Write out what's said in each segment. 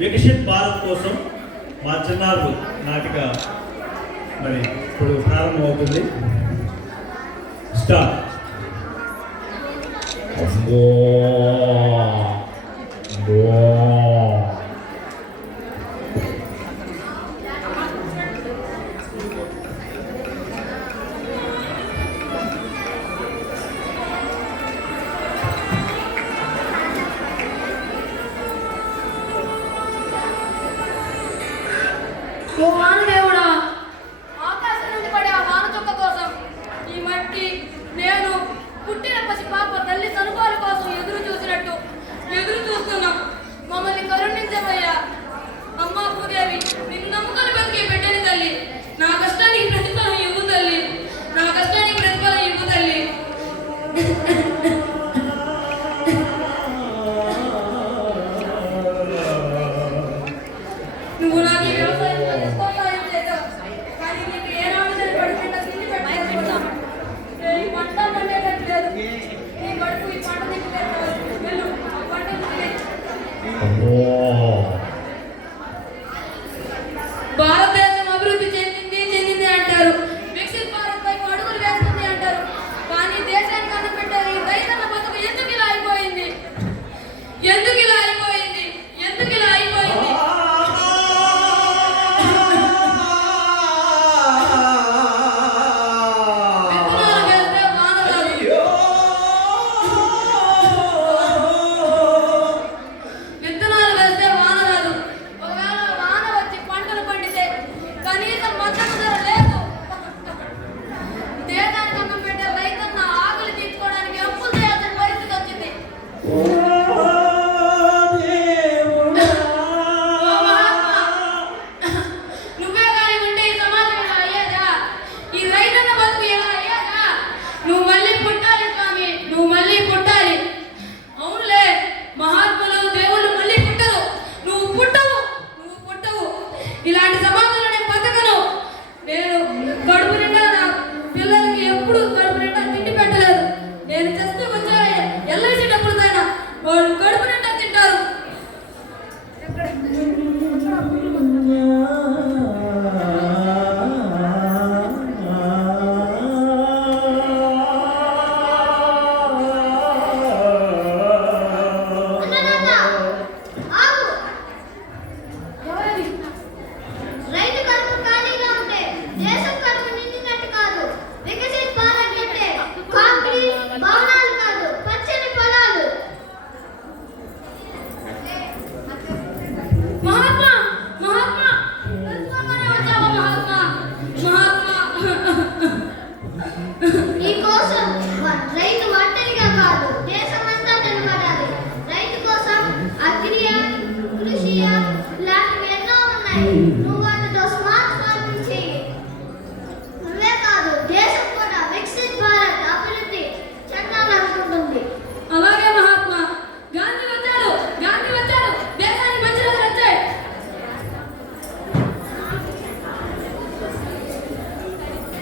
వికసిత్ భారత్ కోసం మా చిన్నారు నాటిక మరి ఇప్పుడు ప్రారంభమవుతుంది. స్టార్ట్. Whoa. Mau.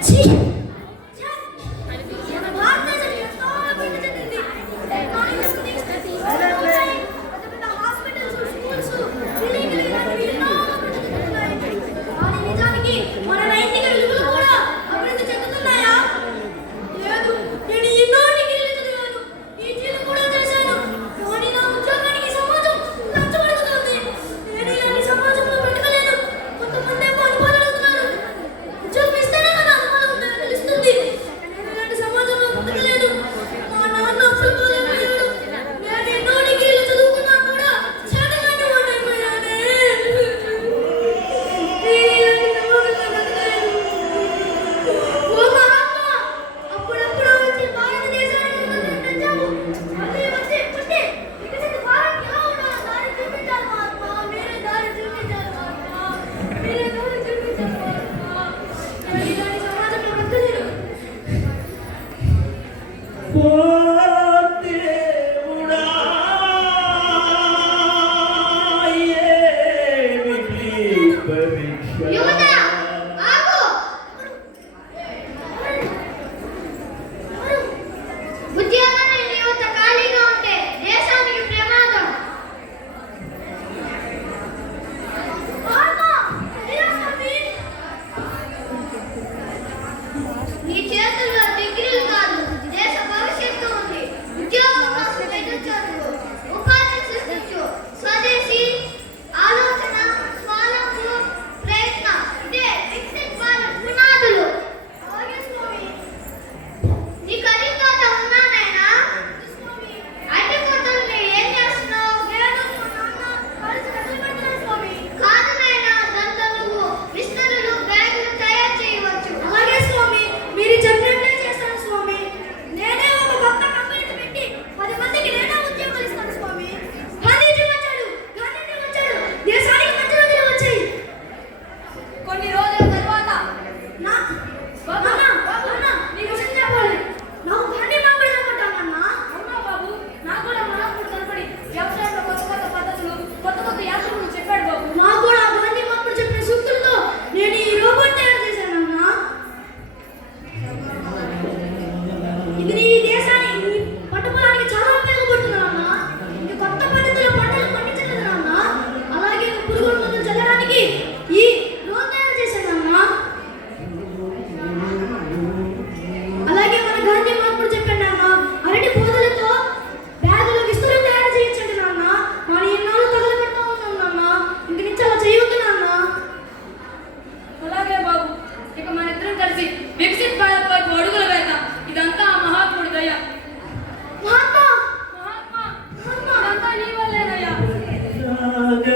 যাচ্ছি